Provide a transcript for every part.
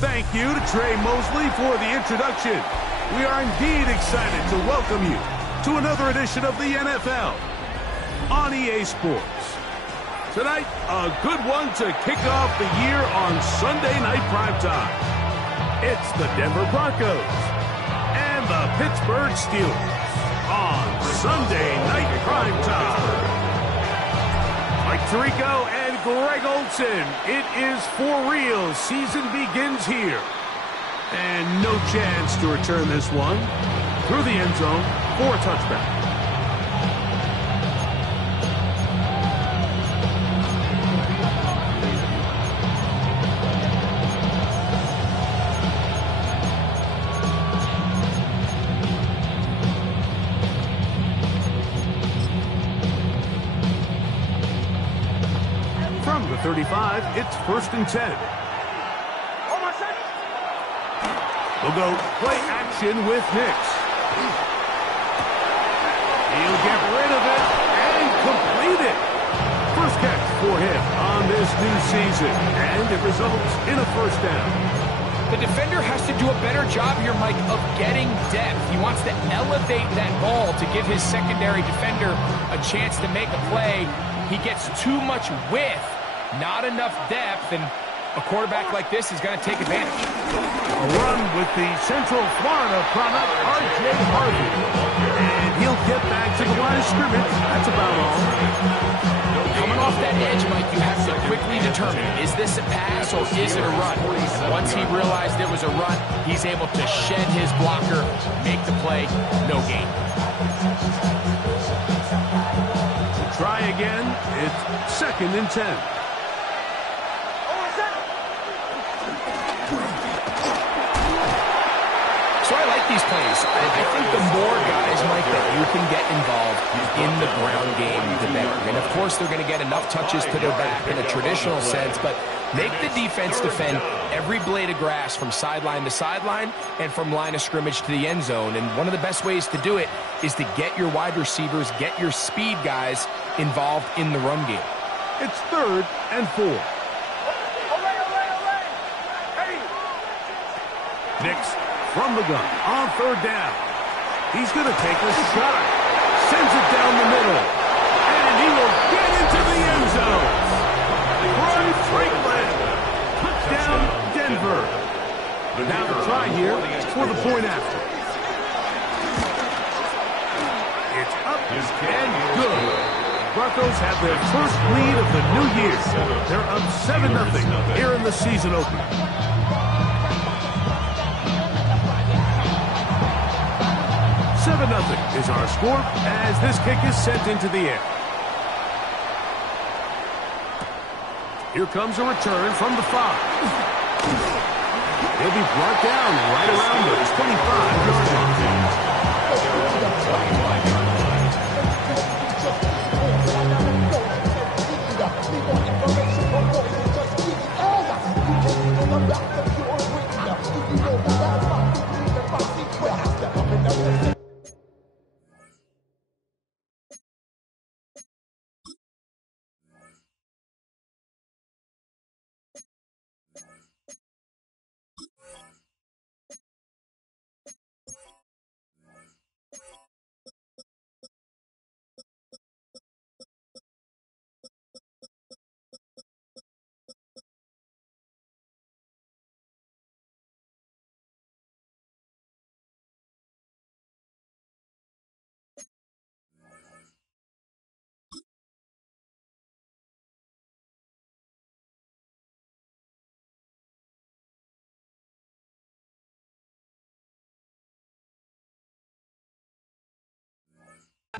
Thank you to Trey Mosley for the introduction. We are indeed excited to welcome you to another edition of the NFL on EA Sports. Tonight, a good one to kick off the year on Sunday Night Primetime. It's the Denver Broncos and the Pittsburgh Steelers on Sunday Night Primetime. Mike Tirico and Greg Olsen, it is for real. Season begins here. And no chance to return this one through the end zone for a touchback. From the 35, it's 1st and 10. We'll go play action with Nix. He'll get rid of it and complete it. First catch for him on this new season, and it results in a first down. The defender has to do a better job here, Mike, of getting depth. He wants to elevate that ball to give his secondary defender a chance to make a play. He gets too much width, not enough depth, and a quarterback like this is going to take advantage. A run with the Central Florida product, R.J. Harvey. And he'll get back to the line of scrimmage. That's about all. Coming off that edge, Mike, you have to quickly determine, is this a pass or is it a run? Once he realized it was a run, he's able to shed his blocker, make the play, no gain. Try again. It's 2nd and 10. So I like these plays. I think the more guys, Mike, that you can get involved in the ground game, the better. And, of course, they're going to get enough touches to their back in a traditional sense, but make the defense defend every blade of grass from sideline to sideline and from line of scrimmage to the end zone. And one of the best ways to do it is to get your wide receivers, get your speed guys involved in the run game. It's 3rd and 4. Nix from the gun on 3rd down. He's going to take a shot. Sends it down the middle. And he will get into the end zone. Roy Franklin. Touchdown, Denver. Now the try here for the point after. It's up and good. Broncos have their first lead of the new year. They're up 7-0 here in the season opener. 7-0 is our score as this kick is sent into the air. Here comes a return from the 5. He'll be brought down right around the 25-yard line.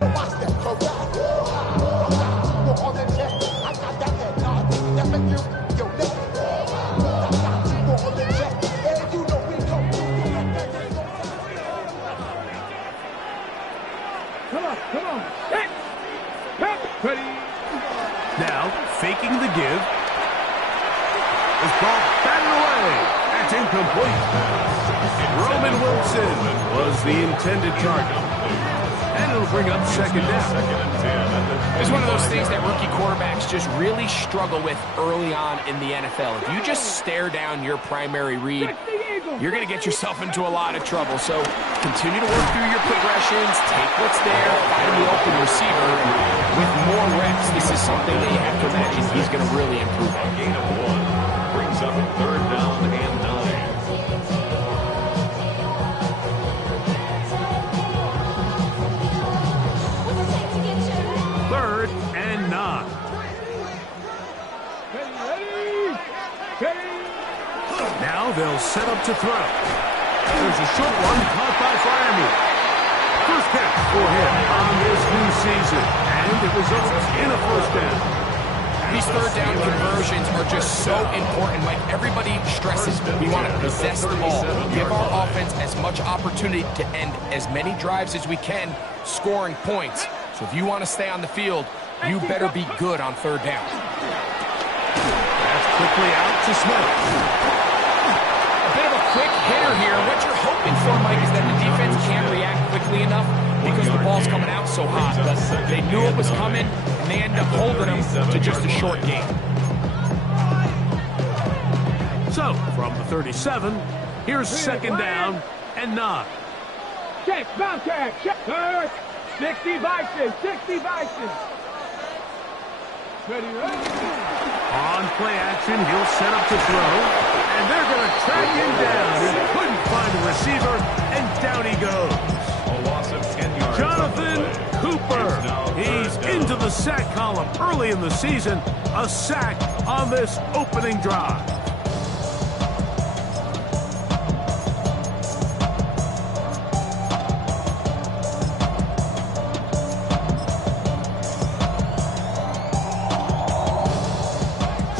Watch that, go back. On the jet, I got that head nod. That's like you, yo, listen. I got you on the jet, and you know we go. Come on. Hit. Ready. Now, faking the give. This ball batted away. That's incomplete. Roman Wilson was the intended target. And That'll bring up second down. It's one of those things that rookie quarterbacks just really struggle with early on in the NFL. If you just stare down your primary read, you're going to get yourself into a lot of trouble. So continue to work through your progressions, take what's there, find the open receiver. With more reps, this is something that you have to imagine he's going to really improve on. Gain of 1 brings up third down and 9. Third and 9. Now they'll set up to throw. There's a short one caught by Miami. First catch for him on this new season, and it results in a first down. These third down conversions are just so important. Like everybody stresses, we want to possess the ball. Give our offense as much opportunity to end as many drives as we can, scoring points. So if you want to stay on the field, you better be good on third down. That's quickly out to Smith. A bit of a quick hitter here. What you're hoping for, Mike, is that the defense can't react quickly enough because the ball's coming out so hot. But they knew it was coming, and they end up holding them to just a short game. So, from the 37, here's second down and 9. Check, bounce check, check. 60 Bison, 60 Bison. Ready, On play action, he'll set up to throw, and they're going to track him down. He couldn't find the receiver, and down he goes. A loss of 10 yards. Jonathan Cooper. He's into the sack column early in the season. A sack on this opening drive.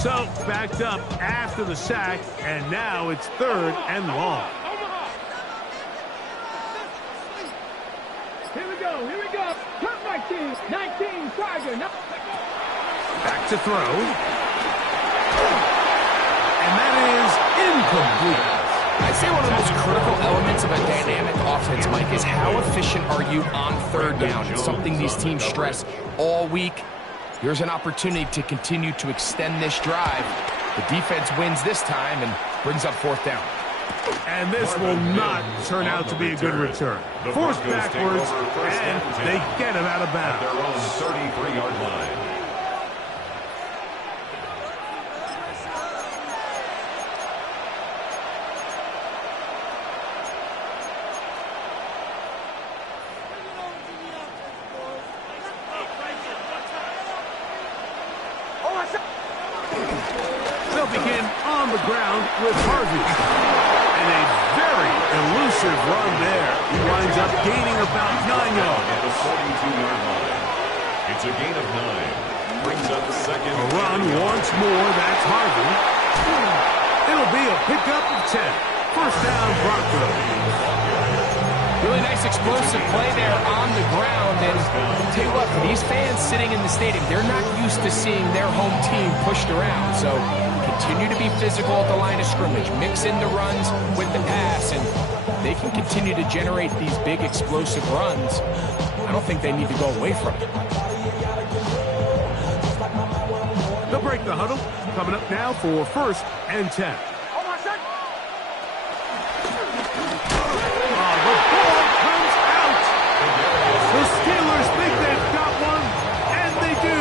So, backed up after the sack, and now it's third and long. Here we go, here we go. Turn 19, Tiger. Back to throw. And that is incomplete. I'd say one of the most critical elements of a dynamic offense, Mike, is how efficient are you on third down? It's something these teams stress all week. Here's an opportunity to continue to extend this drive. The defense wins this time and brings up fourth down. And this will not turn out to be a good return. Forced backwards, and they get him out of bounds. Their own 33-yard line. They'll begin on the ground with Harvey. And a very elusive run there. He winds up gaining about 9 yards. At the 42-yard line. It's a gain of 9. Brings up second. A run once more. That's Harvey. It'll be a pickup of 10. First down, Broncos. Really nice explosive play there on the ground. And I'll tell you what, for these fans sitting in the stadium, they're not used to seeing their home team pushed around. So continue to be physical at the line of scrimmage. Mix in the runs with the pass, and they can continue to generate these big explosive runs. I don't think they need to go away from it. They'll break the huddle. Coming up now for first and 10. The Steelers think they've got one, and they do.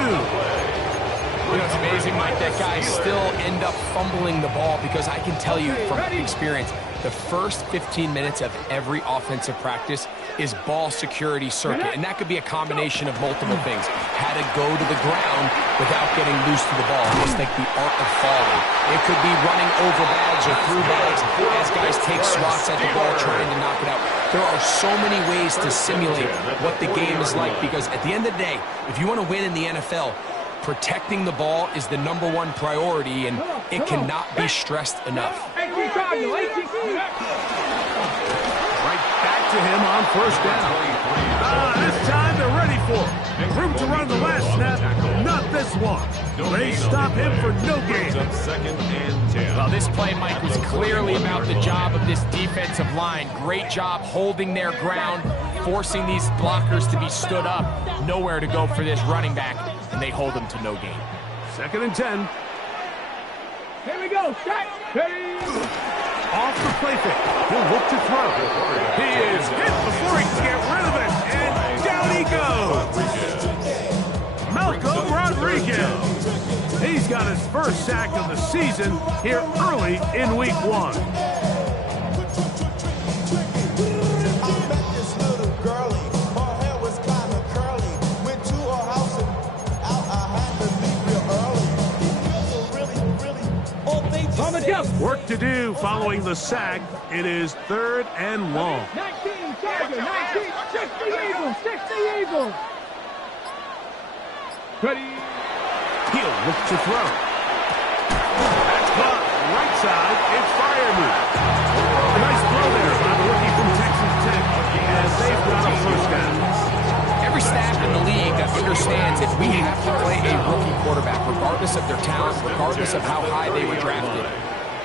You know, it's amazing, Mike, that guys still end up fumbling the ball because I can tell you from experience, the first 15 minutes of every offensive practice is ball security circuit, and that could be a combination of multiple things. How to go to the ground without getting loose to the ball, just like the art of falling. It could be running over bags or through bags as guys take swats at the ball trying to knock it out. There are so many ways to simulate what the game is like because at the end of the day, if you want to win in the NFL, protecting the ball is the #1 priority, and it cannot be stressed enough. Right back to him on first down. This time they're ready for it. Room to run the last snap, not this one. They stop him for no gain. Second and 10. Well, this play, Mike, was clearly about the job of this defensive line. Great job holding their ground, forcing these blockers to be stood up. Nowhere to go for this running back, and they hold him to no gain. 2nd and 10. Here we go. Set. Ready. Off the play fake. He'll look to throw. He is hit before he can get rid of it. And down he goes. Malcolm Rodriguez. He's got his first sack of the season here early in week 1. On the jump. Work to do following the sack. It is 3rd and long. 19, Tiger, 19, 60 Eagles, 60 Eagles. Ready. He'll look to throw. That's caught. Right side. It's Firemove. Nice throw there by the rookie from Texas Tech. As they've got a first down. Every staff in the league understands that we have to play a rookie quarterback, regardless of their talent, regardless of how high they were drafted.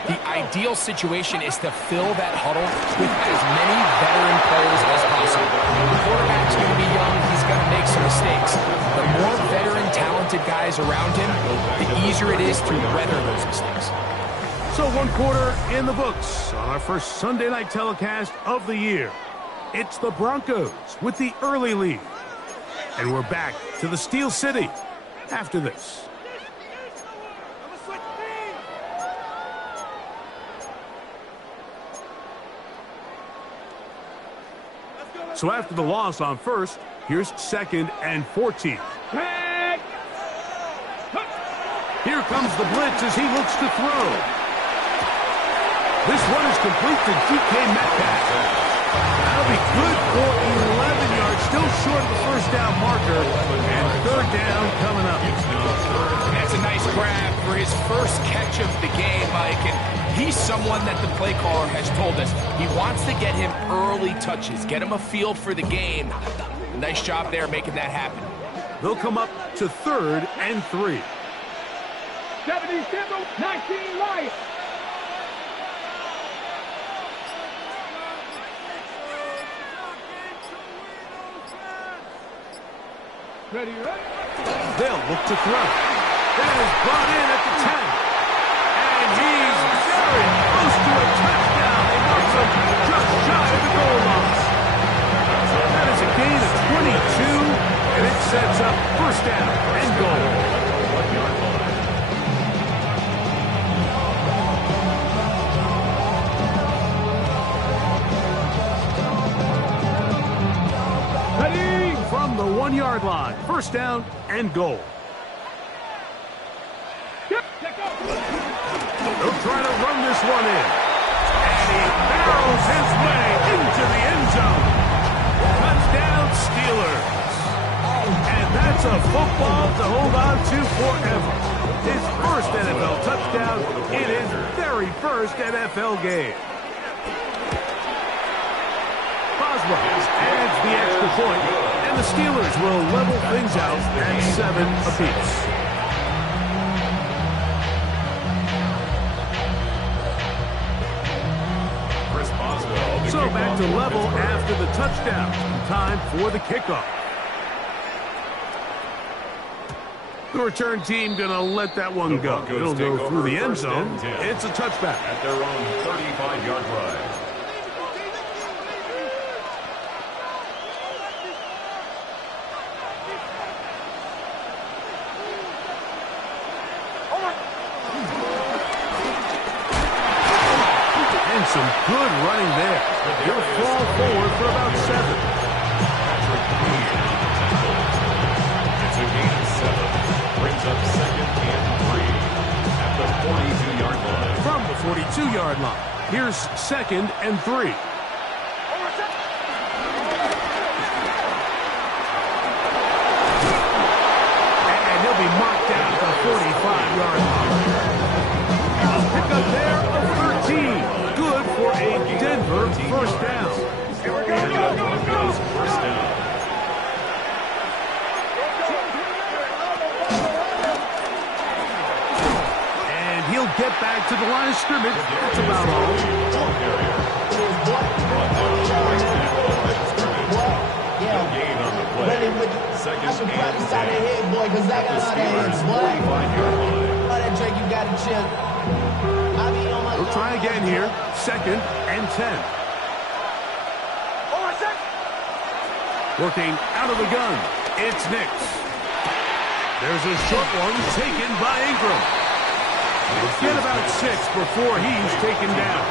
The ideal situation is to fill that huddle with as many veteran players as possible. The quarterback's going to be young. He's going to make some mistakes. The more veteran, talented guys around him, the easier it is to weather those mistakes. So 1 quarter in the books on our first Sunday night telecast of the year. It's the Broncos with the early lead. And we're back to the Steel City after this. So after the loss on first, here's 2nd and 14. Back. Here comes the blitz as he looks to throw. This one is complete to DK Metcalf. That'll be good for 11 yards, still short of the first down marker, and 3rd down coming up. That's a nice grab for his first catch of the game, Mike, and he's someone that the play caller has told us he wants to get him early touches, get him a feel for the game. Nice job there making that happen. They'll come up to 3rd and 3. 77, 19 Lions. Ready, ready. They'll look to throw. That is brought in at the 10. And he's very close to a touchdown. They mark him just shy of the goal line. That is a gain of 22, and it sets up first down and goal. From the 1-yard line, first down and goal. They'll try to run this one in. And he barrels his way into the end zone. Touchdown Steelers. And that's a football to hold on to forever. His first NFL touchdown in his very first NFL game. Boswell adds the extra point, and the Steelers will level things out at 7 apiece. So back to level after the touchdown. Time for the kickoff. The return team going to let that one go. It'll go through the end zone. It's a touchback. At their own 35-yard line. And some good running there. He'll fall forward for about 7. It's a gain of 7. Brings up 2nd and 3 at the 42-yard line. From the 42-yard line, here's 2nd and 3. And he'll be marked down at the 45-yard line. Pick up there of 13. Good for a Denver first down. First down. And he'll get back to the line of scrimmage. That's about all. second I should and probably start 10. ahead, boy, because I At the got all that Steelers' hits, boy. 45-yard line. All that Drake, you got to chill. I be on my We'll try again here. Second and 10. Working out of the gun. It's Nix. There's a short one taken by Ingram. We'll get about 6 before he's taken down.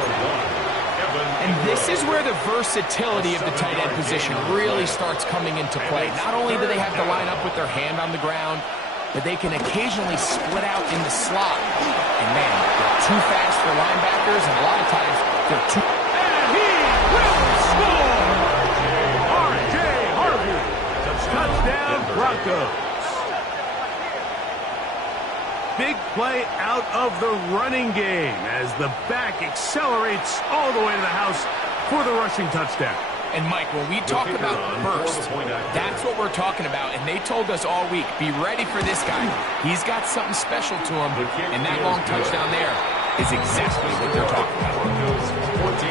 And this is where the versatility of the tight end position really starts coming into play. Not only do they have to line up with their hand on the ground, but they can occasionally split out in the slot. And man, they're too fast for linebackers, and a lot of times they're too... And he will score! R.J. Harvey. Touchdown Broncos. Big play out of the running game as the back accelerates all the way to the house for the rushing touchdown. And Mike, when we talk about burst, that's what we're talking about. And they told us all week, be ready for this guy. He's got something special to him, and that long touchdown there is exactly what they're talking about. Broncos 14,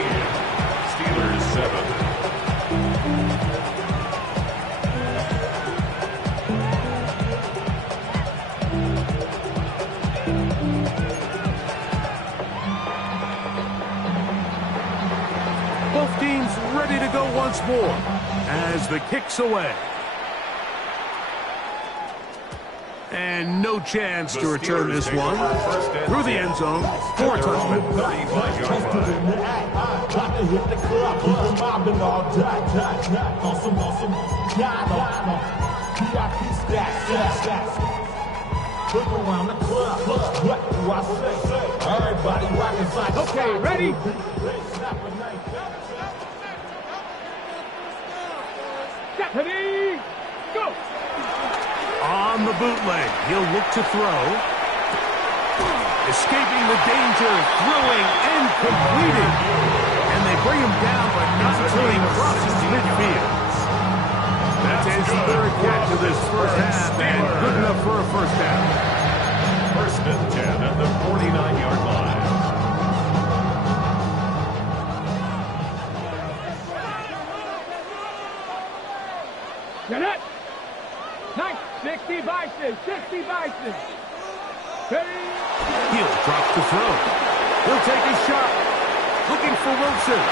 Steelers 7. Both teams ready to go once more as the kick's away. And no chance to return this one. Through the end zone for a touchdown. 35-yard line. Got to hit the club, people mobbing all day. Awesome. VIP stats. Look around the club, what do I say? Everybody rocking side to side. Okay, ready? Stephanie, go! On the bootleg, he'll look to throw. Escaping the danger, throwing and completing. And they bring him down, but not until he crosses midfield. That's his third catch of this first half, and good enough for a first down. First and 10 at the 49-yard line. Get it! Nice! 60 vices! 60 vices! Ready? He'll drop to throw. He'll take a shot. Looking for Wilson.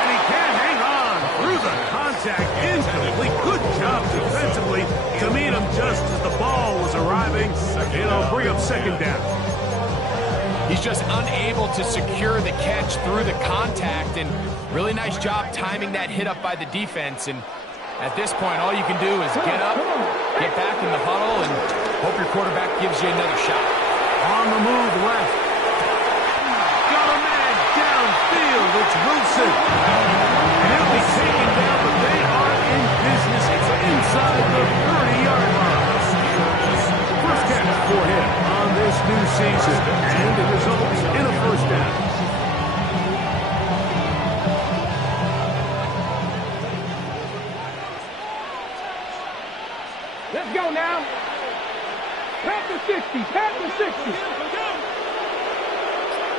And he can hang on through the contact. Incomplete. Good job defensively to meet him just as the ball was arriving. It'll bring up second down. He's just unable to secure the catch through the contact, and really nice job timing that hit up by the defense. And at this point, all you can do is get up, get back in the huddle, and hope your quarterback gives you another shot. On the move left. Got a man downfield. It's Wilson. And he'll be taken down, but they are in business. It's inside the 30-yard line. First catch for him on this new season. And it results in a first down. Let's go now! Pat the 60! Pat the 60!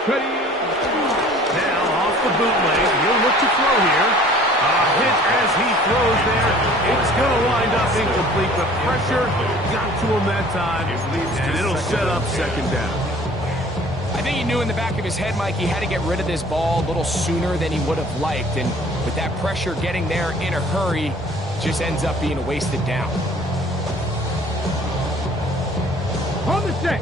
Ready? Now off the bootleg. He'll look to throw here. A hit as he throws there. It's going to wind up incomplete, but pressure got to him that time. And it'll set up second down. I think he knew in the back of his head, Mike, he had to get rid of this ball a little sooner than he would have liked. And with that pressure getting there in a hurry, just ends up being a wasted down. On the set!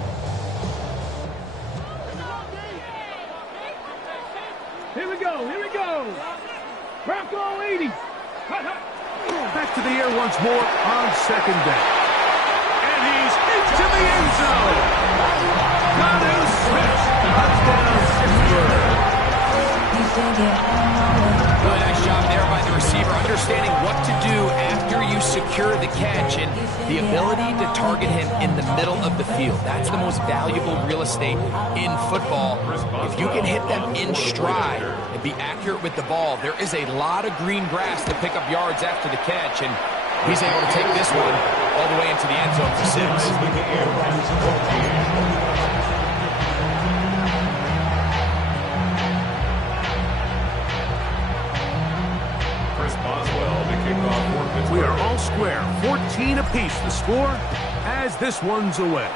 Here we go! Bronco 80! Back to the air once more on second down. And he's into the end zone. Conu Smith, touchdown Pittsburgh. Really nice job there by the receiver, understanding what to do after you secure the catch, and the ability to target him in the middle of the field. That's the most valuable real estate in football. If you can hit them in stride and be accurate with the ball, there is a lot of green grass to pick up yards after the catch, and he's able to take this one all the way into the end zone for 6. We are all square. 14 apiece the score as this one's away.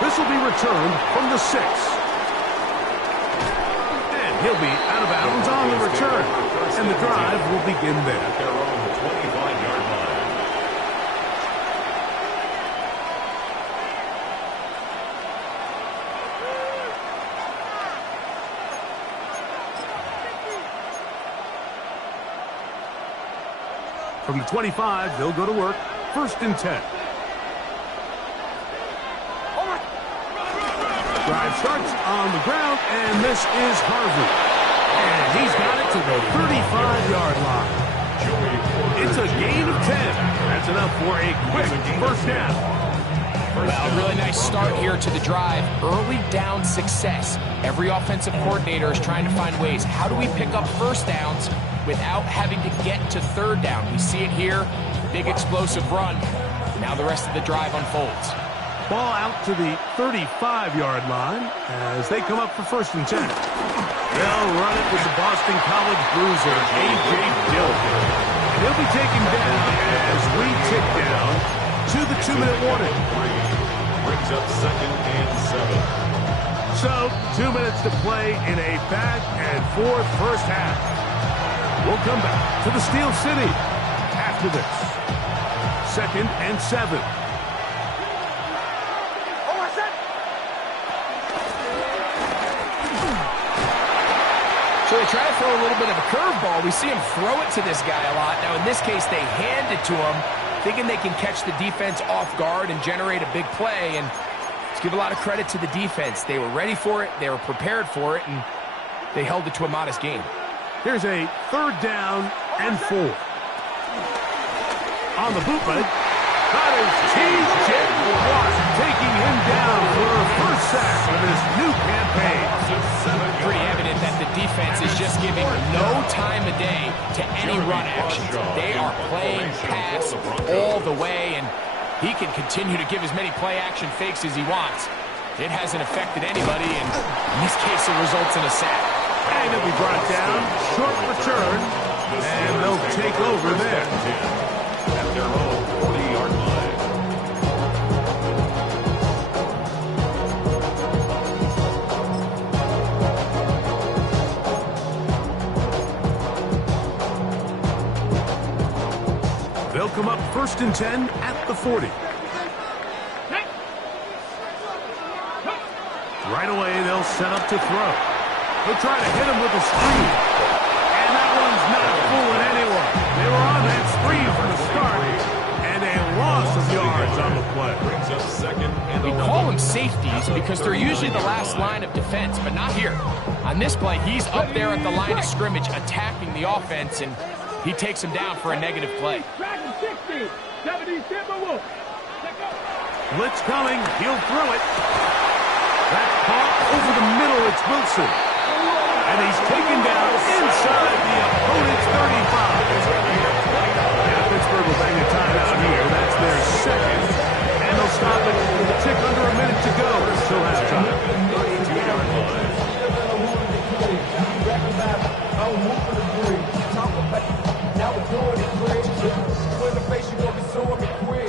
This will be returned from the 6. And he'll be out of bounds on the return. And the drive will begin there. They're on the 25-yard line. From the 25, they'll go to work. 1st and 10. Drive starts on the ground, and this is Harvey. And he's got it to the 35-yard line. It's a gain of 10. That's enough for a quick first down. Well, a really nice start here to the drive. Early down success. Every offensive coordinator is trying to find ways. How do we pick up first downs without having to get to 3rd down? We see it here. Big explosive run. Now the rest of the drive unfolds. Ball out to the 35-yard line as they come up for 1st and 10. They'll run it with the Boston College bruiser, A.J. Dillon. He'll be taken down as we tick down to the 2-minute warning. Brings up 2nd and 7. So, 2 minutes to play in a back-and-forth first half. We'll come back to the Steel City after this. 2nd and 7. So they try to throw a little bit of a curveball. We see him throw it to this guy a lot. Now, in this case, they hand it to him, thinking they can catch the defense off guard and generate a big play. And let's give a lot of credit to the defense. They were ready for it, they were prepared for it, and they held it to a modest game. Here's a 3rd down and 4. On the bootleg, that is T.J. Watt taking him down for a first sack of this new campaign. Pretty evident that the defense is just giving no time of day to any run actions. They are playing pass all the way, and he can continue to give as many play-action fakes as he wants. It hasn't affected anybody, and in this case, it results in a sack. And he'll be brought down, short return, and they'll take over there. At their own 40-yard line. They'll come up 1st and 10 at the 40. Right away, they'll set up to throw. They'll try to hit him with a screen. And that one's not fooling anyone. They were on that screen from the start. And a loss of yards on the play. Brings up 2nd and We 11. call them safeties because they're usually the last line of defense, but not here. On this play, he's up there at the line of scrimmage attacking the offense, and he takes him down for a negative play. Dragon 60, 70 Timberwolves. Blitz coming. He'll throw it. That's caught over the middle. It's Wilson. And he's taken down inside the opponent's 35. Yeah, Pittsburgh will bang a timeout here. That's their 2nd. And they'll stop it with a tick under a minute to go until halftime. 32-yard line.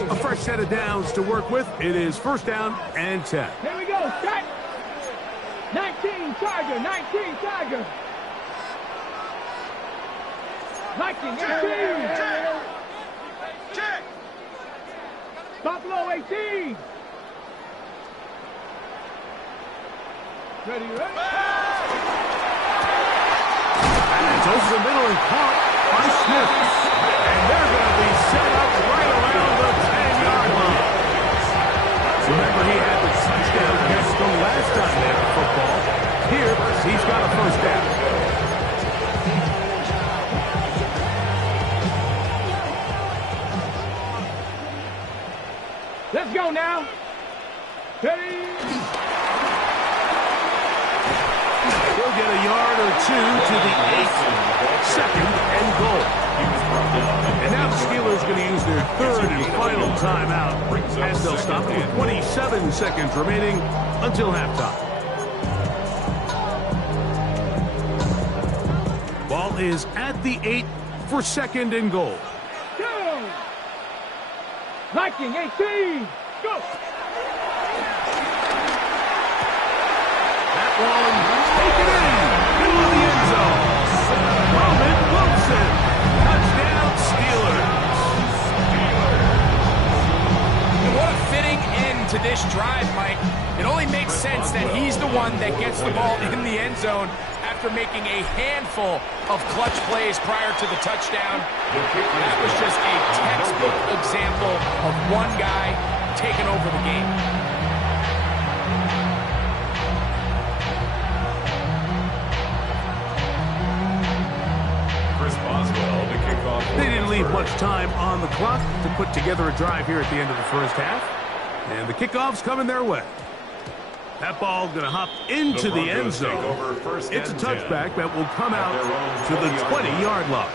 A fresh set of downs to work with. It is 1st down and 10. Here we go, set. 19 Tiger, 19 Tiger. 19, 18. Buffalo 18. Ready, ready. And it's over the middle and caught by Smith. And they're going to be set up right around the 10-yard line. Remember, he had the touchdown against them last time they had football. Here, he's got a first down. Let's go now. Ready. He'll get a yard or two to the 8. 2nd and goal. And now the Steelers going to use their 3rd and final timeout as they'll stop it with 27 seconds remaining until halftime. Ball is at the 8 for 2nd and goal. Go! Viking 18, go! That one taken in, middle of the end zone. Roman Wilson, touchdown Steelers. And what a fitting end to this drive, Mike. It only makes sense that he's the one that gets the ball in the end zone after making a handful of clutch plays prior to the touchdown. That was just a textbook example of one guy taking over the game. They didn't leave much time on the clock to put together a drive here at the end of the first half. And the kickoff's coming their way. That ball going to hop into the end zone. It's a touchback that will come out to the 20-yard line.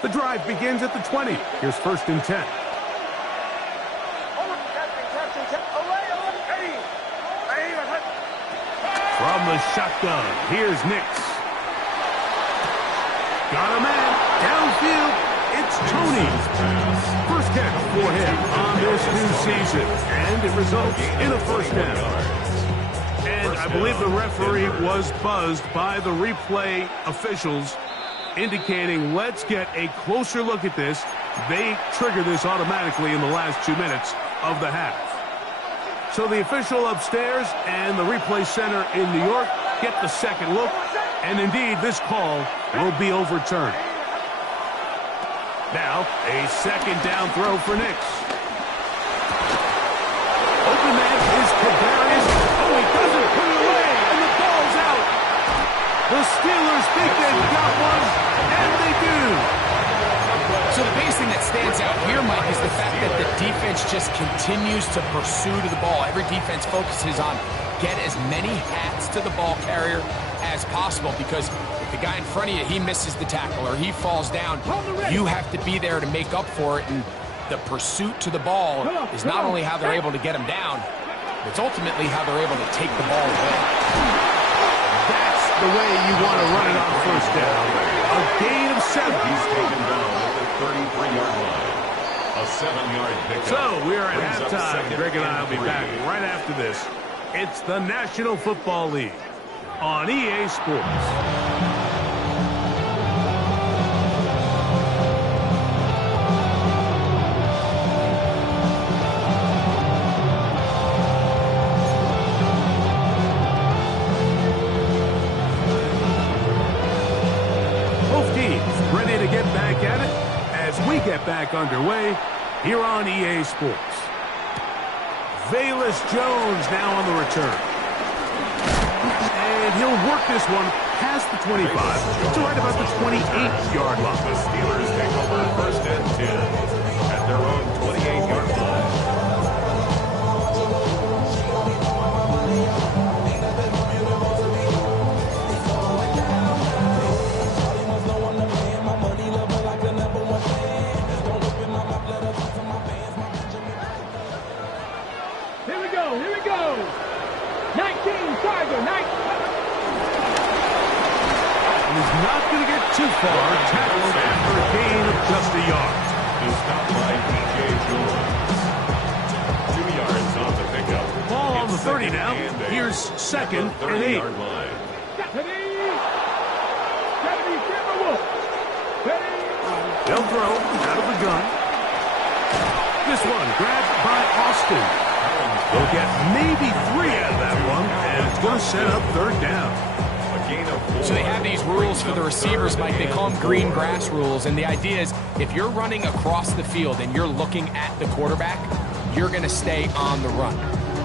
The drive begins at the 20. Here's 1st and 10. From the shotgun, here's Nix. Got a man, downfield, it's Tony. First catch for him on this new season, and it results in a 1st down. And I believe the referee was buzzed by the replay officials, indicating let's get a closer look at this. They trigger this automatically in the last 2 minutes of the half. So the official upstairs and the replay center in New York get the second look, and indeed this call will be overturned. Now a 2nd down throw for Nix. Open man is Kadarius. Oh, he doesn't put it away, and the ball's out. The Steelers think they've got one, and they do. So the biggest thing that stands out here, Mike, is the fact that the defense just continues to pursue to the ball. Every defense focuses on get as many hats to the ball carrier as possible, because if the guy in front of you, he misses the tackle or he falls down, you have to be there to make up for it. And the pursuit to the ball is not only how they're able to get him down, it's ultimately how they're able to take the ball away. That's the way you want to run it on 1st down. A gain of 7. He's taken down at the 33-yard line. A 7-yard pickup. So we're at Brings up halftime. 2nd Greg and I will be and back 3. right after this. It's the National Football League on EA Sports. Ready to get back at it as we get back underway here on EA Sports. Velus Jones now on the return. And he'll work this one past the 25 to right about the 28-yard line. The Steelers take over 1st and 10 at their own 28-yard line. Here we go. 19, Tiger, 19. He's not going to get too far. Tackled after a gain of just a yard. Is stopped by P.J. Jones. 2 yards on the pickup. Ball on the It's 30 2nd now. and 8. Here's 2nd and 8. 30-yard line. They'll throw out of the gun. This one grabbed by Austin. They'll get maybe 3 out of that one, and it's going to set up 3rd down. A gain of 4. So they have these rules for the receivers, Mike. They call them green grass rules. And the idea is if you're running across the field and you're looking at the quarterback, you're going to stay on the run.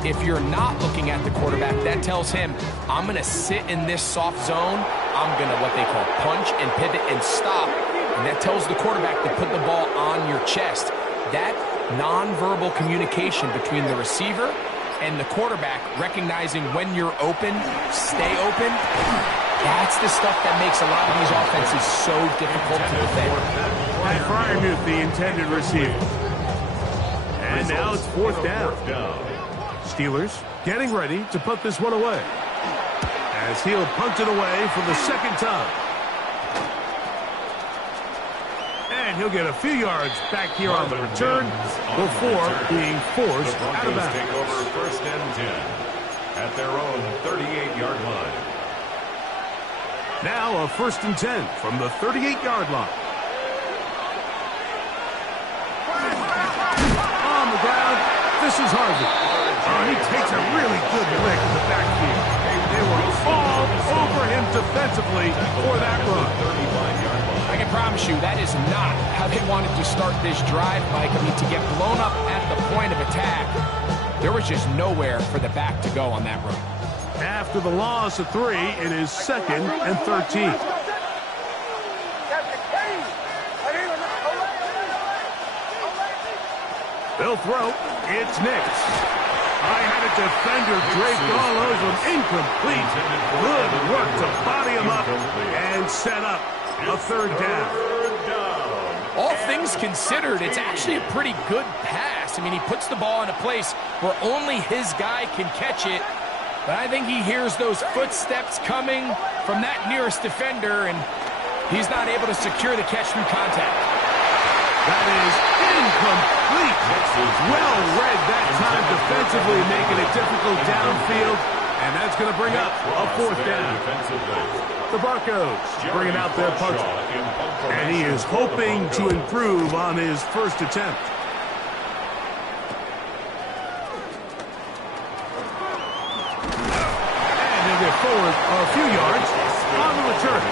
If you're not looking at the quarterback, that tells him, I'm going to sit in this soft zone. I'm going to what they call punch and pivot and stop. And that tells the quarterback to put the ball on your chest. That nonverbal communication between the receiver and the quarterback, recognizing when you're open, stay open, that's the stuff that makes a lot of these offenses so difficult to defend. Pat Fryermuth, the intended receiver. And now it's fourth down. Steelers getting ready to put this one away, as he'll punt it away for the second time. And he'll get a few yards back here on the return before being forced out of bounds. Take over first and 10 at their own 38-yard line. Now a first and 10 from the 38-yard line. On the ground, this is Harvey. He takes a really good lick in the backfield. They were all over him defensively for that run. I can promise you that is not how they wanted to start this drive, Mike. I mean, to get blown up at the point of attack, there was just nowhere for the back to go on that run. After the loss of 3, it is 2nd and 13. They'll throw. It's Nix. I had a defender draped all over him. Incomplete. Good work to body him up and set up a third down. All things considered, it's actually a pretty good pass. I mean, he puts the ball in a place where only his guy can catch it. But I think he hears those footsteps coming from that nearest defender, and he's not able to secure the catch through contact. That is incomplete. Well read that time defensively, making it difficult downfield. And that's going to bring up a fourth down. The Broncos bringing out their punter. And he is hoping to improve on his first attempt. And he'll get forward a few yards on the return.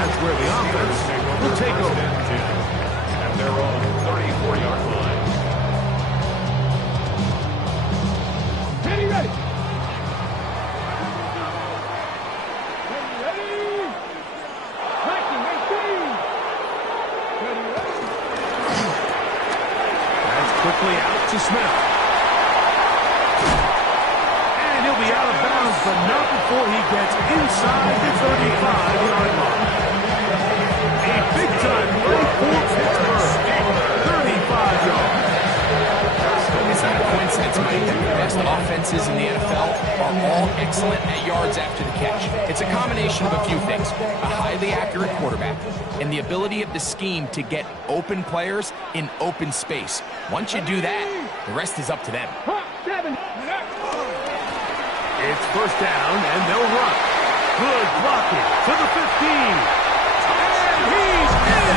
That's where the offense will take over. At their own 34-yard line. Ready, ready. Quickly out to Smith. And he'll be out of bounds, but not before he gets inside the 35-yard line. A big-time play for Pittsburgh. 35 yards. It's not a coincidence, Mike, that the best offenses in the NFL are all excellent at yards after the catch. It's a combination of a few things. A highly accurate quarterback and the ability of the scheme to get open players in open space. Once you do that, the rest is up to them. It's first down, and they'll run. Good blocking to the 15. And he's in.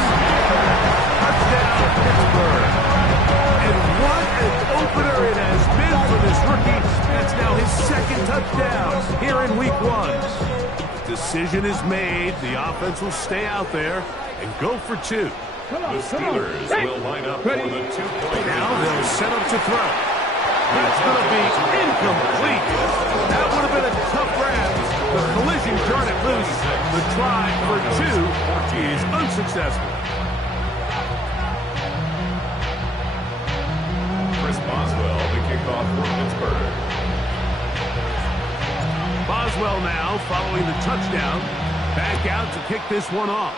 Touchdown, Pittsburgh. And what an opener it has been for this rookie. That's now his second touchdown here in week 1. Decision is made. The offense will stay out there and go for 2. The Steelers will line up for the 2-point. Now they'll set up to throw. That's going to be incomplete. That would have been a tough grab. The collision turned it loose. The try for 2 is unsuccessful. Chris Boswell, the kickoff for Pittsburgh. Boswell now following the touchdown. Back out to kick this one off.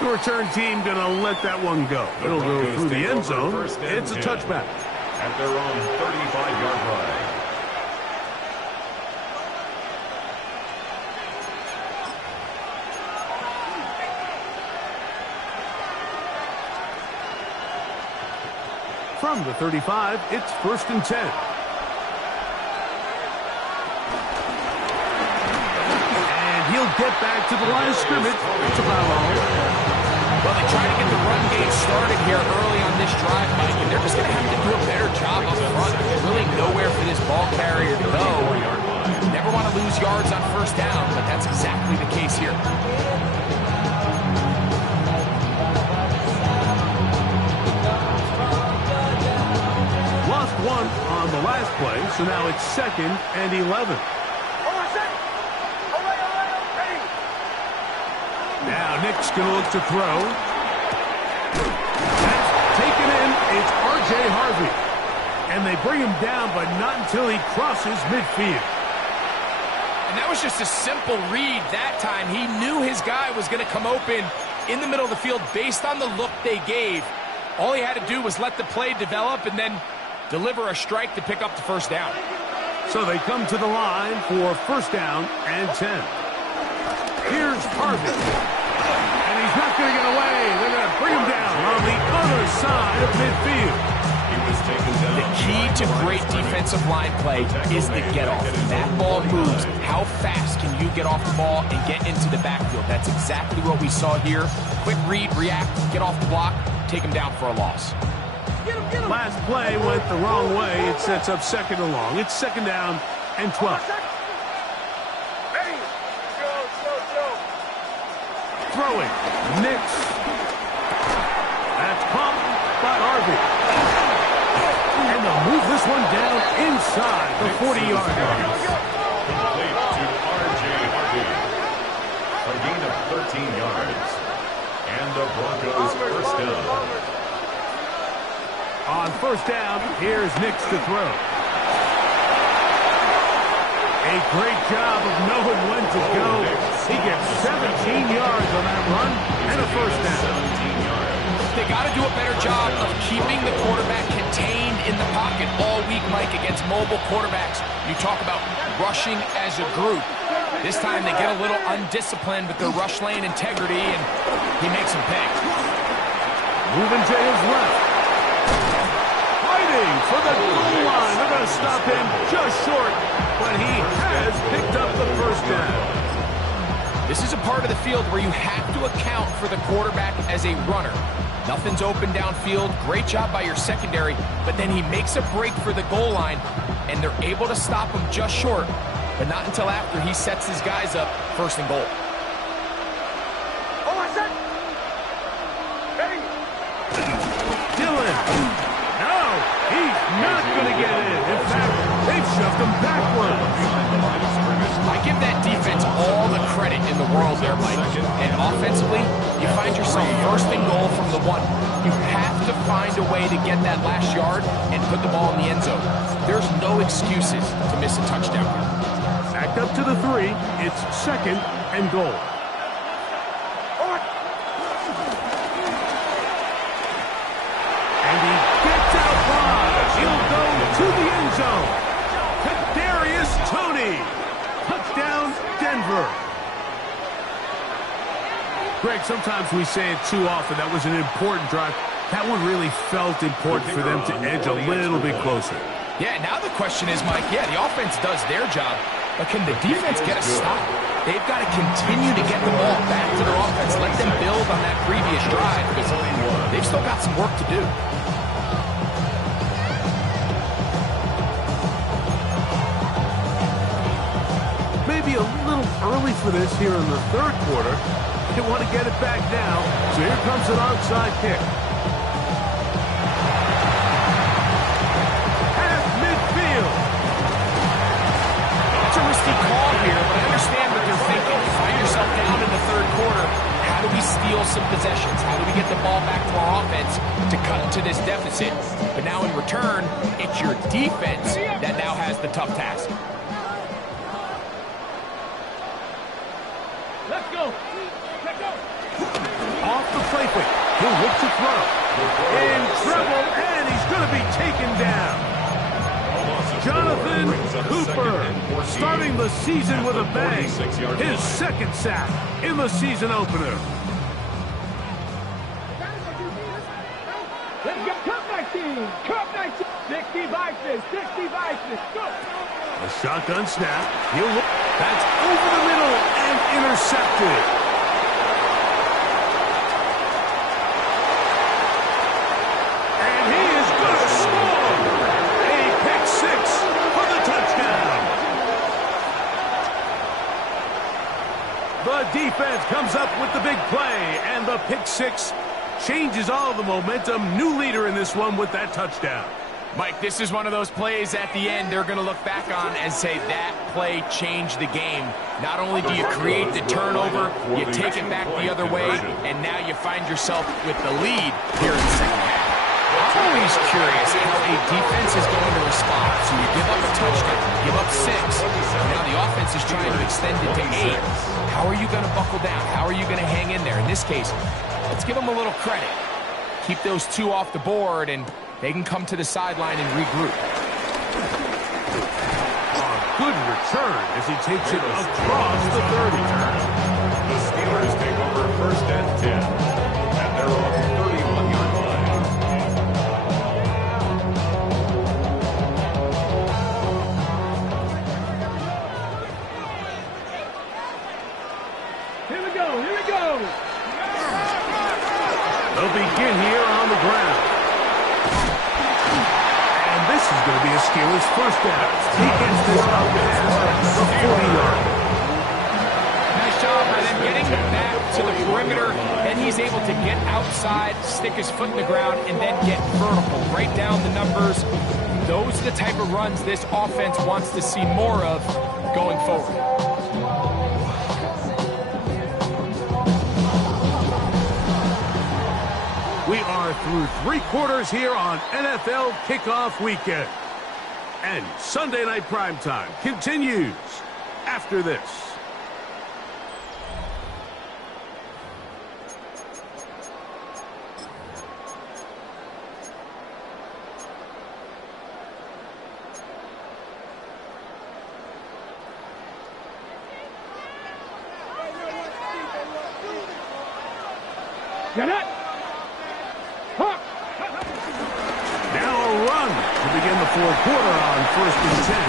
The return team going to let that one go. It'll go through the end zone. It's a touchback. At their own 35-yard line. From the 35, it's first and 10. And he'll get back to the line of scrimmage. It's about all. Well, they try to get the run game started here early on this drive, Mike, and they're just going to have to do a better job up front. There's really nowhere for this ball carrier to go. Never want to lose yards on first down, but that's exactly the case here. Lost 1 on the last play, so now it's 2nd and 11. Now Nick's going to look to throw. That's taken in. It's R.J. Harvey. And they bring him down, but not until he crosses midfield. And that was just a simple read that time. He knew his guy was going to come open in the middle of the field based on the look they gave. All he had to do was let the play develop and then deliver a strike to pick up the first down. So they come to the line for first down and 10. Here's Harvey. And he's not going to get away. They're going to bring him down on the other side of midfield. The key to great defensive line play is the get-off. That ball moves. How fast can you get off the ball and get into the backfield? That's exactly what we saw here. Quick read, react, get off the block, take him down for a loss. Last play went the wrong way. It sets up second and long. It's second down and 12. Throwing. Nix. That's pumped by Harvey. And they'll move this one down inside the 40-yard line. Complete to R.J. Harvey. A gain of 13 yards. And the Broncos first down. On first down, here's Nix to throw. A great job of knowing when to go. He gets 17 yards on that run and a first down. 17 yards. They got to do a better job of keeping the quarterback contained in the pocket all week, Mike, against mobile quarterbacks. You talk about rushing as a group. This time they get a little undisciplined with their rush lane integrity, and he makes them pay. Moving to his left. Fighting for the goal line. They're going to stop him just short, but he has picked up the first down. This is a part of the field where you have to account for the quarterback as a runner. Nothing's open downfield. Great job by your secondary, but then he makes a break for the goal line, and they're able to stop him just short, but not until after he sets his guys up first and goal. Dylan. No, he's not going to get in. In fact, they've shoved him backwards. I give that defense all the credit in the world there, Mike. And offensively, you find yourself first and goal from the 1. You have to find a way to get that last yard and put the ball in the end zone. There's no excuses to miss a touchdown. Back up to the 3. It's second and goal. And he gets out wide. He'll go to the end zone. Kadarius Toney. Touchdown, Denver. Greg, sometimes we say it too often. That was an important drive. That one really felt important for them to edge a little bit closer. Yeah, now the question is, Mike, yeah, the offense does their job, but can the defense get a stop? They've got to continue to get the ball back to their offense. Let them build on that previous drive, because they've still got some work to do. Maybe a little early for this here in the third quarter. They want to get it back now, so here comes an onside kick. At midfield. It's a risky call here, but I understand what they're thinking. You find yourself down in the third quarter. How do we steal some possessions? How do we get the ball back to our offense to cut into this deficit? But now in return, it's your defense that now has the tough task. Let's go. Let's go. Off the play fake. He'll look to throw. In trouble, and he's going to be taken down. Jonathan Cooper starting the season with a bang. His second sack in the season opener. Let's go. Cup 19. Cup 19. 60 Vikings. 60 Vikings. Go. A shotgun snap. He'll look. That's over the middle and intercepted. And he is going to score. A pick six for the touchdown. The defense comes up with the big play, and the pick six changes all the momentum. New leader in this one with that touchdown. Mike, this is one of those plays at the end they're going to look back on and say that play changed the game. Not only do you create the turnover, you take it back the other way, and now you find yourself with the lead here in the second half. I'm always curious how a defense is going to respond. So you give up a touchdown, give up 6. Now the offense is trying to extend it to 8. How are you going to buckle down? How are you going to hang in there? In this case, let's give them a little credit. keep those two off the board, and they can come to the sideline and regroup. Good return as he takes it across the 30. The Steelers take over first and 10 at their own 31-yard line. Here we go, here we go. They'll begin here on the ground. And this is going to be a Steelers first down. He gets this out past the 40-yard line. Nice job by them getting back to the perimeter. Then he's able to get outside, stick his foot in the ground, and then get vertical. Right down the numbers. Those are the type of runs this offense wants to see more of going forward. We are through 3 quarters here on NFL Kickoff Weekend. And Sunday Night Primetime continues after this. Get it. Huh. Now a run to begin the 4th quarter on 1st and 10.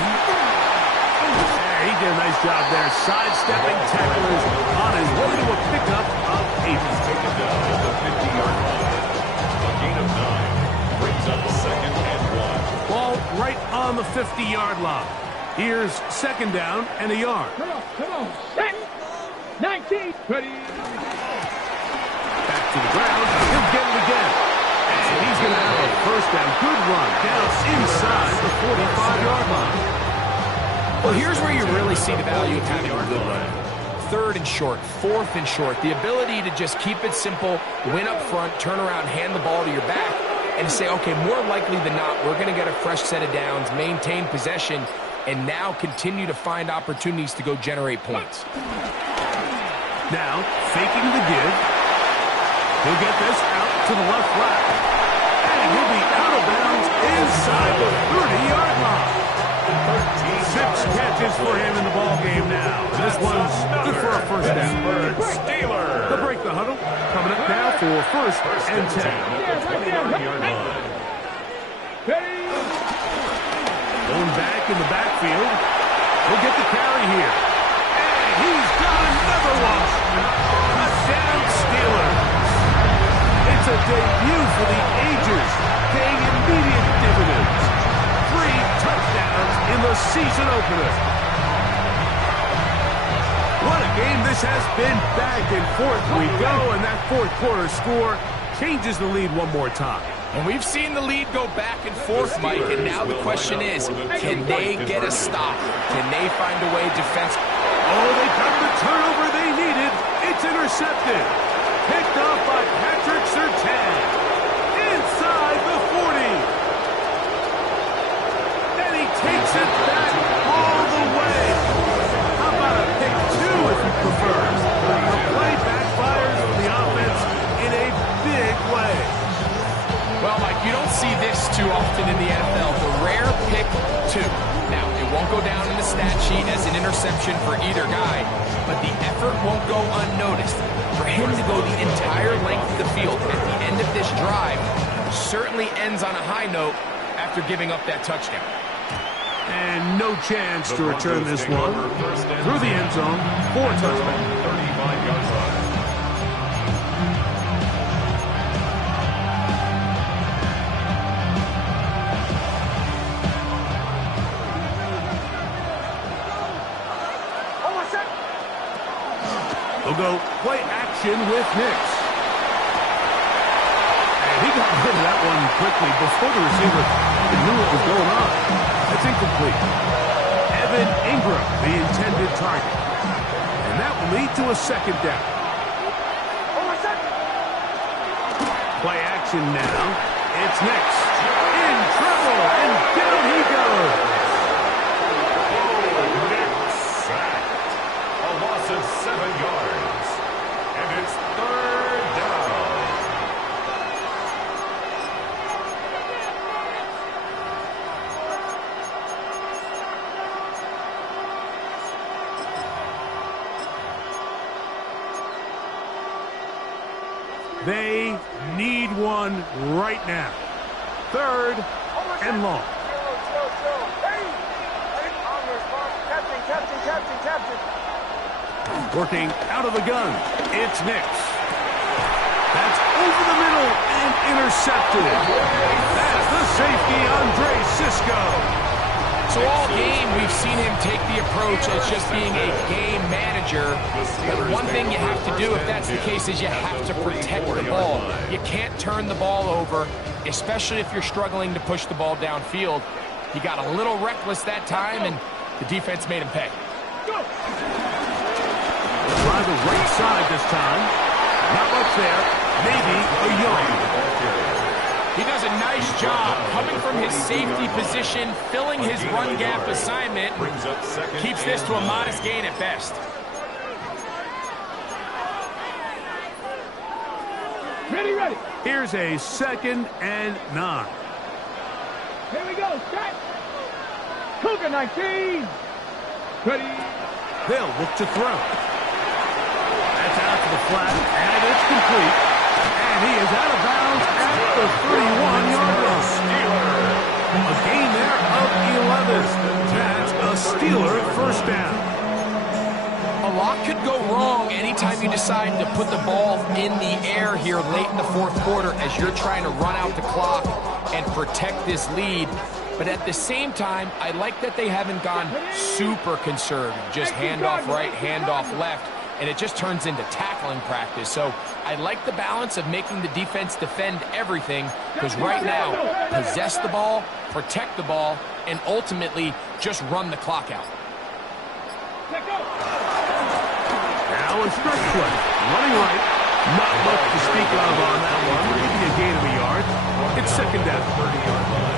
He did a nice job there, sidestepping tacklers on his way to a pickup of 8. He's taken down at the 50-yard line. A gain of 9 brings up 2nd and 1. Ball right on the 50-yard line. Here's 2nd down and a yard. Come on. Set. 19. Ready. Back to the ground. He'll get it again. And he's going to have a first down. Good run down inside the 45-yard line. Well, here's where you really see the value of having a good run. 3rd and short, 4th and short. The ability to just keep it simple, win up front, turn around, hand the ball to your back, and say, okay, more likely than not, we're going to get a fresh set of downs, maintain possession, and now continue to find opportunities to go generate points. Now, faking the give. He'll get this out to the left flat. And he'll be out of bounds inside the 30-yard line. 6 catches for him in the ball game now. This one's good for a first down. Steelers. They'll break the huddle. Coming up now for 1st and 10. At the 21-yard line. Ready. Going back in the backfield. He'll get the carry here. And he's got another one. Touchdown Steelers. It's a debut for the ages, paying immediate dividends. 3 touchdowns in the season opener. What a game this has been. Back and forth we go, and that 4th quarter score changes the lead one more time. And we've seen the lead go back and forth, Mike, and now the question is, can they get a stop? Can they find a way defense? Oh, they got the turnover they needed. It's intercepted. Picked off by Patrick Surtain. Inside the 40. And he takes it back all the way. How about a pick 2 if you prefer? The play backfires from the offense in a big way. Well, Mike, you don't see this too often in the NFL. The rare pick 2. Now, it won't go down in the stat sheet as an interception for either guy, but the effort won't go unnoticed. For him to go the entire length of the field at the end of this drive certainly ends on a high note after giving up that touchdown. And no chance to return this one through the end zone for a touchdown. 35-yard line. They'll go play action with Nix. And he got rid of that one quickly before the receiver knew what was going on. That's incomplete. Evan Ingram, the intended target. And that will lead to a 2nd down. Play action now. It's Nix. In trouble, and down he goes. A loss of 7 yards. And it's 3rd down. They need one right now. 3rd and long. Working out of the gun. It's Nix. That's over the middle and intercepted. That's the safety, Andre Cisco. So all game, we've seen him take the approach as just being a game manager. But one thing you have to do if that's the case is you have to protect the ball. You can't turn the ball over, especially if you're struggling to push the ball downfield. He got a little reckless that time, and the defense made him pay. Try the right side this time. Not much there. Maybe a yard. He does a nice job coming from his safety position, filling his run gap assignment. Keeps this to a modest gain at best. Ready, ready. Here's a 2nd and 9. Here we go. Set. Cougar 19. Ready. They'll look to throw. That's out to the flat, and it's complete. And he is out of bounds at the 31-yard line. A gain there of 11. That's a Steeler first down. A lot could go wrong anytime you decide to put the ball in the air here late in the 4th quarter as you're trying to run out the clock and protect this lead. But at the same time, I like that they haven't gone super conservative. Just handoff right, handoff left, and it just turns into tackling practice. So I like the balance of making the defense defend everything, because right now, possess the ball, protect the ball, and ultimately just run the clock out. Now a stretch play. Running right. Not much to speak of on that one. Maybe a gain of a yard. It's 2nd down. 30-yard line.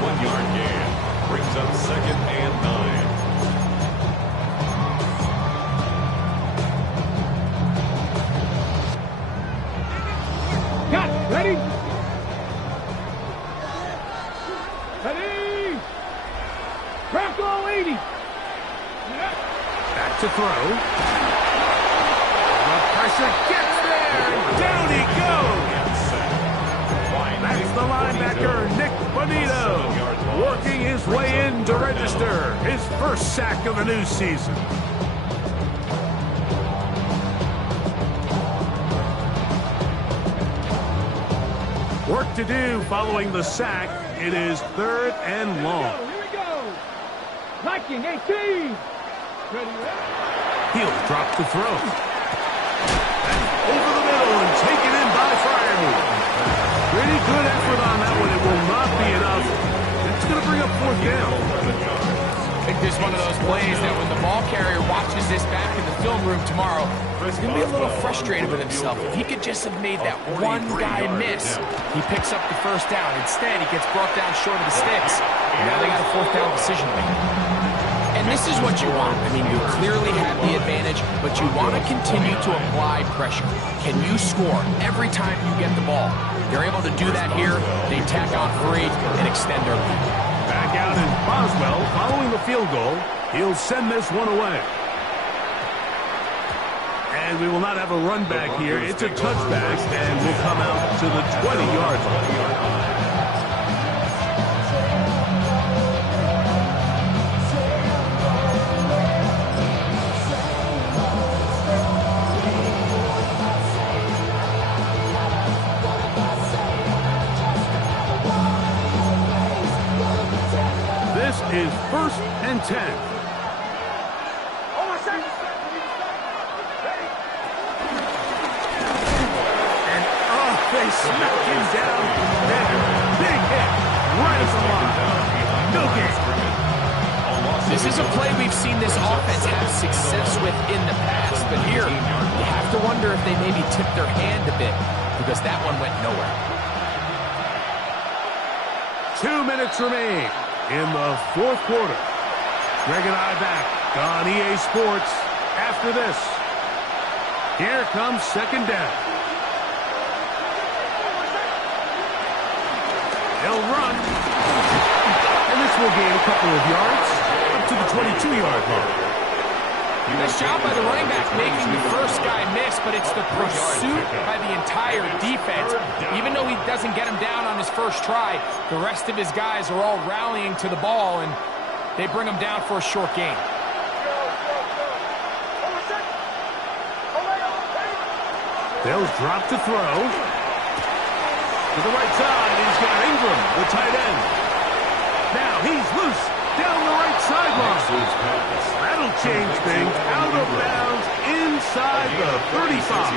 1-yard gain. Brings up 2nd and 9. Got it. Ready? Ready? Bronco 80. Back to throw. The pressure gets there. Down he goes. That's the linebacker, Nick Bonito, working his way in to register his first sack of the new season. Work to do following the sack. It is 3rd and long. Here we go. Viking 18. Ready, He'll drop the throw. And over the middle and taken in by Fryermuth. Pretty good effort on that one. It will not be enough. It's going to bring up 4th down. I think this is one of those plays that when the ball carrier watches this back in the film room tomorrow, he's going to be a little frustrated with himself. If he could just have made that one guy miss, he picks up the first down. Instead, he gets brought down short of the sticks. And now they got a 4th down decision to make. And this is what you want. I mean, you clearly have the advantage, but you want to continue to apply pressure. Can you score every time you get the ball? They're able to do that here. They tack on 3 and extend their lead. Back out in Boswell following the field goal. He'll send this one away. And we will not have a run back here. It's a touchback, and will come out to the 20-yard line. This is 1st and 10. And they smack him down. Big hit right at the line. No gain. This is a play we've seen this offense have success with in the past, but here you have to wonder if they maybe tipped their hand a bit, because that one went nowhere. 2 minutes remain in the 4th quarter. Greg and I back on EA Sports after this. Here comes 2nd down. They'll run. And this will gain a couple of yards up to the 22-yard line. Nice job by the running back making the first guy miss, but it's the pursuit by the entire defense. Even though he doesn't get him down on his first try, the rest of his guys are all rallying to the ball, and they bring him down for a short gain. They'll drop to throw. To the right side, he's got Ingram, the tight end. Now he's loose down the right sideline. That'll change things. Out of bounds inside the 35.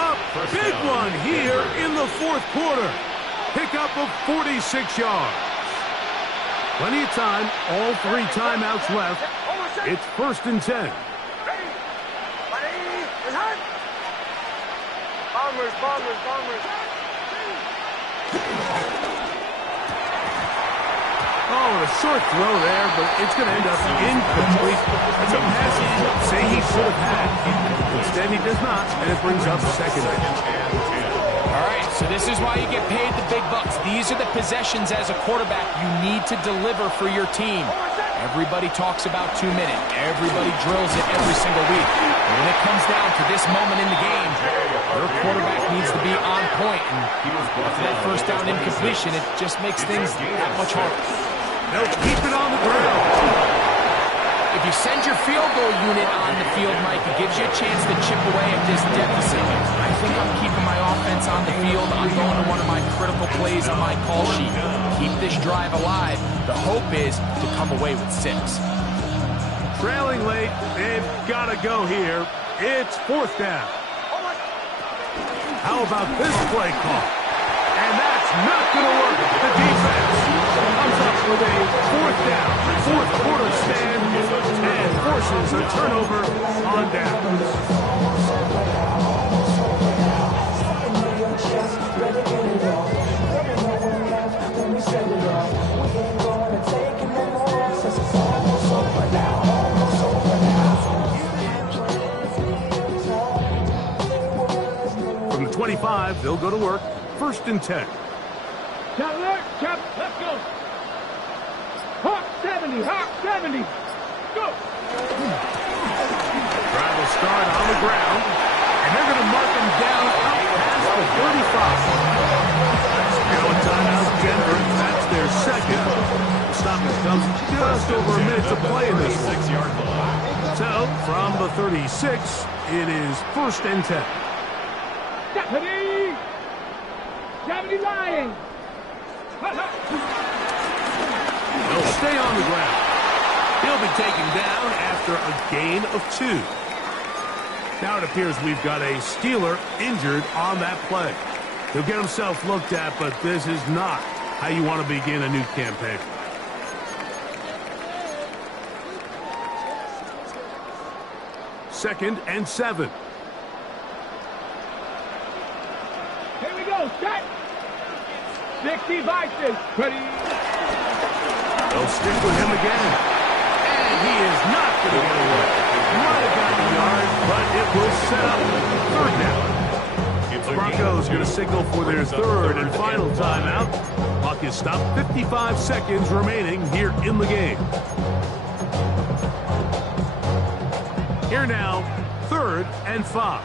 A big one here in the fourth quarter. Pickup of 46 yards. Plenty of time. All 3 timeouts left. It's 1st and 10. Bombers. Oh, a short throw there, but it's going to end up incomplete. That's a pass he say he should have had. Instead, he does not, and it brings up 2nd and 10. All right, so this is why you get paid the big bucks. These are the possessions as a quarterback you need to deliver for your team. Everybody talks about 2 minutes. Everybody drills it every single week. And when it comes down to this moment in the game, your quarterback needs to be on point. And after that first down incompletion, it just makes things that much harder. They'll keep it on the ground. If you send your field goal unit on the field, Mike, it gives you a chance to chip away at this deficit. I think I'm keeping my offense on the field. I'm going to one of my critical plays on my call sheet. Keep this drive alive. The hope is to come away with 6. Trailing late, they've got to go here. It's 4th down. How about this play call? And that's not going to work. The defense comes up with a 4th down, 4th quarter stand, and forces a turnover on down. From the 25, they'll go to work. 1st and 10. Chop, let's go. Hawk 70, go. Drive will start on the ground, and they're going to mark him down out past the 35. Now a timeout, Denver. That's their 2nd. The stoppage comes just over a minute to play in this 6-yard line. So, from the 36, it is 1st and 10. Deputy Lions. He'll stay on the ground. He'll be taken down after a gain of 2. Now it appears we've got a Steeler injured on that play. He'll get himself looked at, but this is not how you want to begin a new campaign. Second and 7. Here we go, set. 60 Vices. Ready. They'll stick with him again. And he is not going to get away. Might have gotten a yard, but it will set up 3rd down. The Broncos going to signal for their 3rd and final timeout. Clock is stopped. 55 seconds remaining here in the game. Here now, 3rd and 5.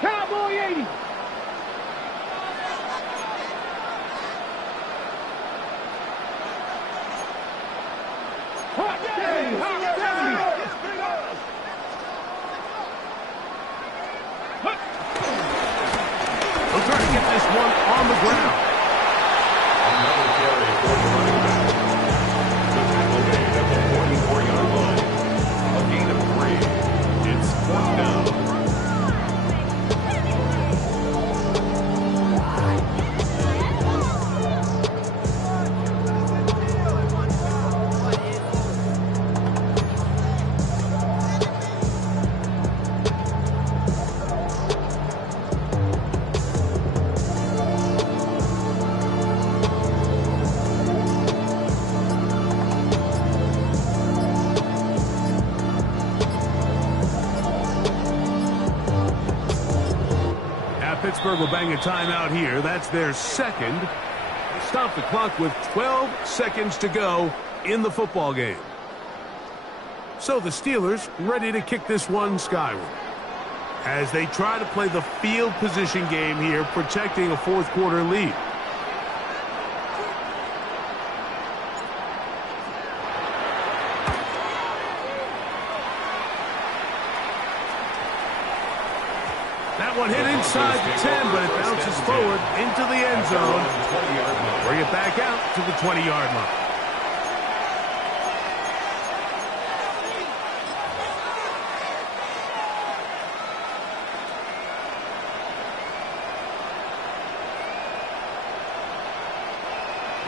Cowboy 80. Hawk 70, Hawk 70. They'll try to get this one on the ground. Another carry for the running back. The tackle made at the 44-yard line. A gain of 3. It's 4th down. Pittsburgh will bang a timeout here. That's their 2nd. Stop the clock with 12 seconds to go in the football game. So the Steelers ready to kick this one skyward as they try to play the field position game here, protecting a fourth quarter lead. That one hit inside the 10, but it bounces forward into the end zone. Bring it back out to the 20-yard line.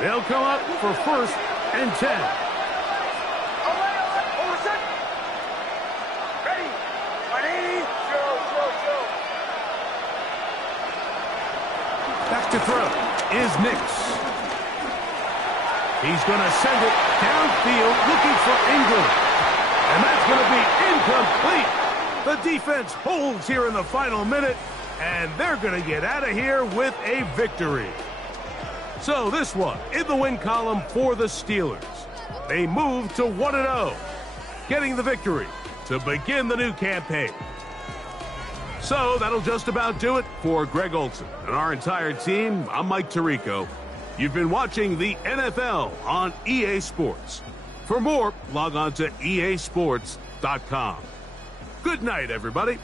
They'll come up for 1st and 10. Ready? Ready? Back to throw is Nix. He's going to send it downfield looking for Ingram. And that's going to be incomplete. The defense holds here in the final minute, and they're going to get out of here with a victory. So this one in the win column for the Steelers. They move to 1-0, getting the victory to begin the new campaign. So that'll just about do it for Greg Olson and our entire team. I'm Mike Tirico. You've been watching the NFL on EA Sports. For more, log on to easports.com. Good night, everybody.